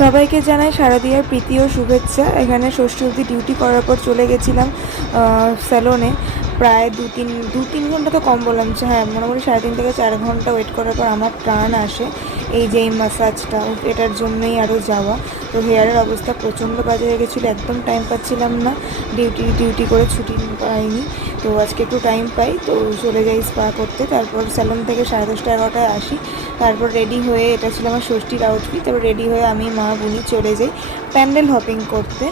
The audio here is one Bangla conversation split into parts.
সবাইকে জানাই শারদীয়ার প্রীতি ও শুভেচ্ছা। এখানে ষষ্ঠী অবধি ডিউটি করার পর চলে গেছিলাম স্যালনে। প্রায় দু তিন ঘন্টা তো কম বললাম, হ্যাঁ মোটামুটি 3.5 থেকে 4 ঘন্টা ওয়েট করার পর আমার প্রাণ আসে এই যে এই ম্যাসাজটা, এটার জন্যই আরও যাওয়া। তো হেয়ারের অবস্থা প্রচণ্ড বাজে হয়ে গেছিলো, একদম টাইম পাচ্ছিলাম না, ডিউটি করে ছুটি পাইনি। তো আজকে একটু টাইম পাই তো চলে যাই স্পা করতে। তারপর স্যালন থেকে 10:30 11টায় আসি। তারপর রেডি হয়ে, এটা ছিল আমার ষষ্ঠীর আউটফিট, তারপর রেডি হয়ে আমি মা বুনি চলে যাই প্যান্ডেল হপিং করতে।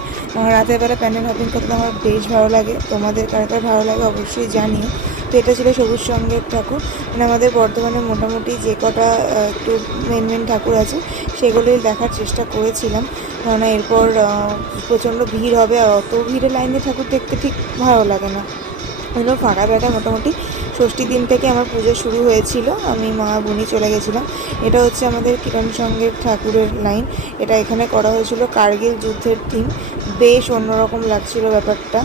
রাতের বেলা প্যান্ডেল হপিং করতে আমার বেশ ভালো লাগে, তোমাদের কার কার ভালো লাগে অবশ্যই জানিও। তো এটা ছিল সবুজ সঙ্গের ঠাকুর। মানে আমাদের বর্ধমানে মোটামুটি যে কটা একটু মেন ঠাকুর আছে সেগুলোই দেখার চেষ্টা করেছিলাম, কেননা এরপর প্রচণ্ড ভিড় হবে, আর অত ভিড়ে লাইনে ঠাকুর দেখতে ঠিক ভালো লাগে না। ওগুলো ফাঁকা জায়গায় মোটামুটি ষষ্ঠী দিন থেকে আমার পুজো শুরু হয়েছিল, আমি মা বুনি চলে গেছিলাম। এটা হচ্ছে আমাদের কিরণ সঙ্গের ঠাকুরের লাইন। এটা এখানে করা হয়েছিল কার্গিল যুদ্ধের থিম, বেশ অন্যরকম লাগছিল ব্যাপারটা।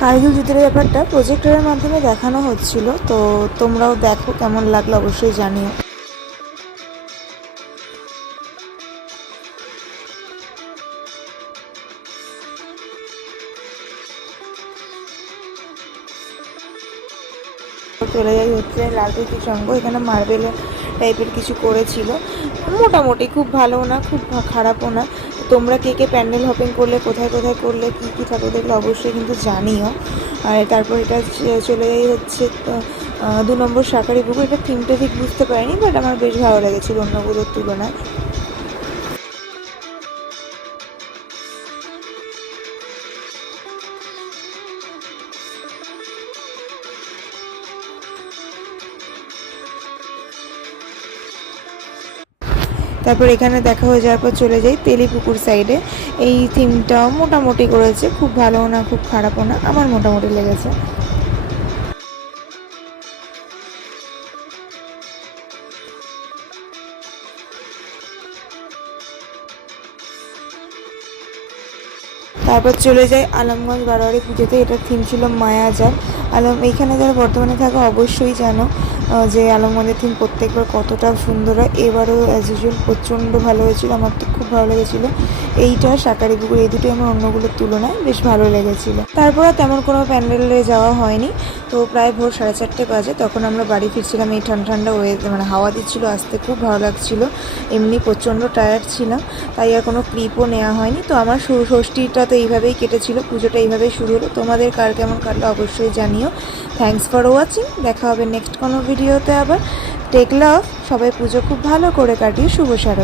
কার্গিল যুদ্ধের ব্যাপারটা প্রজেক্টরের মাধ্যমে দেখানো হচ্ছিল, তো তোমরাও দেখো কেমন লাগলো অবশ্যই জানিও। চলে যাই হচ্ছে লাল তুলসী সংঘ। এখানে মার্বেল টাইপের কিছু করেছিল, মোটামুটি খুব ভালো না খুব খারাপও না। তোমরা কে কে প্যান্ডেল হপিং করলে, কোথায় কোথায় করলে, কী কী ঠাকুর দেখলে অবশ্যই কিন্তু জানিও। আর তারপর এটা চলে যাই হচ্ছে 2 নম্বর শাঁখারি পুকুর। এটা থিমটা ঠিক বুঝতে পারিনি, বাট আমার বেশ ভালো লেগেছিলো অন্যগুলোর তুলনায়। তারপর এখানে দেখা হয়ে যাওয়ার পর চলে যাই তেলিপুকুর সাইডে। এই থিমটাও মোটামুটি করেছে, খুব ভালোও না খুব খারাপও না, আমার মোটামুটি লেগেছে। তারপর চলে যাই আলমগঞ্জ বারোয়ারি পুজোতে। এটার থিম ছিল মায়াজাল। এইখানে যারা বর্তমানে থাকো অবশ্যই জানো যে আলমগঞ্জের থিম প্রত্যেকবার কতটা সুন্দর হয়। এবারও অ্যাজ ইউজুয়াল প্রচণ্ড ভালো হয়েছিল, আমার তো খুব ভালো লেগেছিলো। এইটা শাঁখারি পুকুর, এই দুটোই আমার অন্যগুলোর তুলনায় বেশ ভালো লেগেছিলো। তারপর তেমন কোনো প্যান্ডেলে যাওয়া হয়নি। তো প্রায় ভোর 4:30 বাজে, তখন আমরা বাড়ি ফিরছিলাম। এই ঠান্ডা ঠান্ডা মানে হাওয়া দিচ্ছিলো, আসতে খুব ভালো লাগছিলো। এমনি প্রচণ্ড টায়ার্ড ছিলাম, তাই আর কোনো ক্লিপও নেওয়া হয়নি। তো আমার ষষ্ঠীটা তো এইভাবেই কেটেছিল, পুজোটা এইভাবেই শুরু হলো। তোমাদের কার কেমন কাটলো অবশ্যই জানিও। থ্যাঙ্কস ফর ওয়াচিং, দেখা হবে নেক্সট কোনো ভিডিওতে আবার। টেক লাভ, সবাই পুজো খুব ভালো করে কাটিয়ে শুভ শারদ।